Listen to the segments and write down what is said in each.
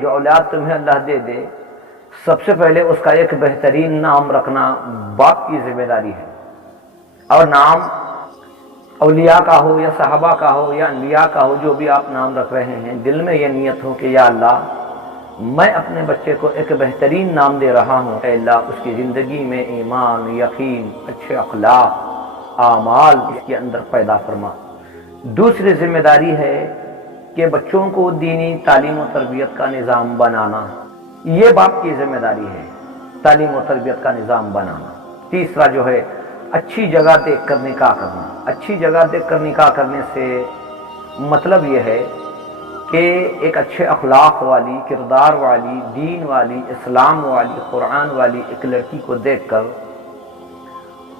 جو اولاد تمہیں اللہ دے دے، سب سے پہلے اس کا ایک بہترین نام رکھنا باپ کی ذمہ داری ہے، اور نام اولیاء کا ہو یا صحابہ کا ہو یا انبیاء کا ہو، جو بھی آپ نام رکھ رہے ہیں، دل میں یہ نیت ہو کہ یا اللہ میں اپنے بچے کو ایک بہترین نام دے رہا ہوں، اے اللہ اس کی زندگی میں ایمان، یقین، اچھے اخلاق، اعمال اس کے اندر پیدا فرما۔ دوسری ذمہ داری ہے کہ بچوں کو دینی تعلیم و تربیت کا نظام بنانا، یہ باپ کی ذمہ داری ہے، تعلیم و تربیت کا نظام بنانا۔ تیسرا جو ہے اچھی جگہ دیکھ کر نکاح کرنا۔ اچھی جگہ دیکھ کر نکاح کرنے سے مطلب یہ ہے کہ ایک اچھے اخلاق والی، کردار والی، دین والی، اسلام والی، قرآن والی ایک لڑکی کو دیکھ کر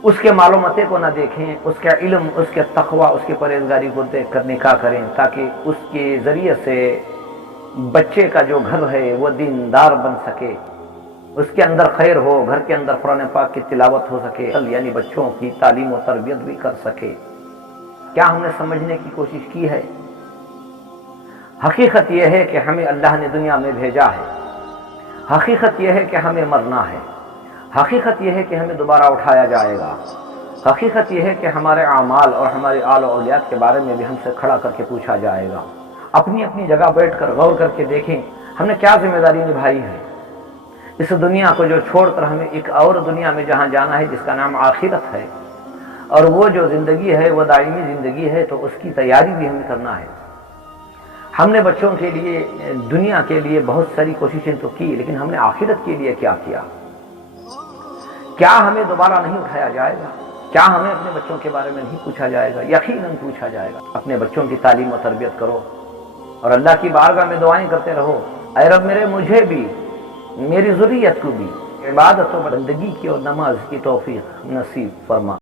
اس کے معلوماتے کو نہ دیکھیں، اس کے علم، اس کے تقوی، اس کے پرہیزگاری کو دیکھ کر نکاح کریں، تاکہ اس کے ذریعے سے بچے کا جو گھر ہے وہ دیندار بن سکے، اس کے اندر خیر ہو، گھر کے اندر قرآن پاک کی تلاوت ہو سکے، یعنی بچوں کی تعلیم و تربیت بھی کر سکے۔ کیا ہم نے سمجھنے کی کوشش کی ہے؟ حقیقت یہ ہے کہ ہمیں اللہ نے دنیا میں بھیجا ہے، حقیقت یہ ہے کہ ہمیں مرنا ہے، حقیقت یہ ہے کہ ہمیں دوبارہ اٹھایا جائے گا، حقیقت یہ ہے کہ ہمارے اعمال اور ہمارے آل و اولیات کے بارے میں بھی ہم سے کھڑا کر کے پوچھا جائے گا۔ اپنی اپنی جگہ بیٹھ کر غور کر کے دیکھیں ہم نے کیا ذمہ داری نبھائی ہے، اس دنیا کو جو چھوڑ کر ہمیں ایک اور دنیا میں جہاں جانا ہے جس کا نام آخرت ہے، اور وہ جو زندگی ہے وہ دائمی زندگی ہے، تو اس کی تیاری بھی ہمیں کرنا ہے۔ ہم نے بچوں کے لیے، دنیا کے لیے بہت ساری کوششیں تو کی، لیکن ہم نے آخرت کے لیے کیا کیا؟ کیا ہمیں دوبارہ نہیں اٹھایا جائے گا؟ کیا ہمیں اپنے بچوں کے بارے میں نہیں پوچھا جائے گا؟ یقیناً پوچھا جائے گا۔ اپنے بچوں کی تعلیم و تربیت کرو اور اللہ کی بارگاہ میں دعائیں کرتے رہو، اے رب مجھے بھی، میری ذریت کو بھی عبادت و بندگی کی اور نماز کی توفیق نصیب فرما۔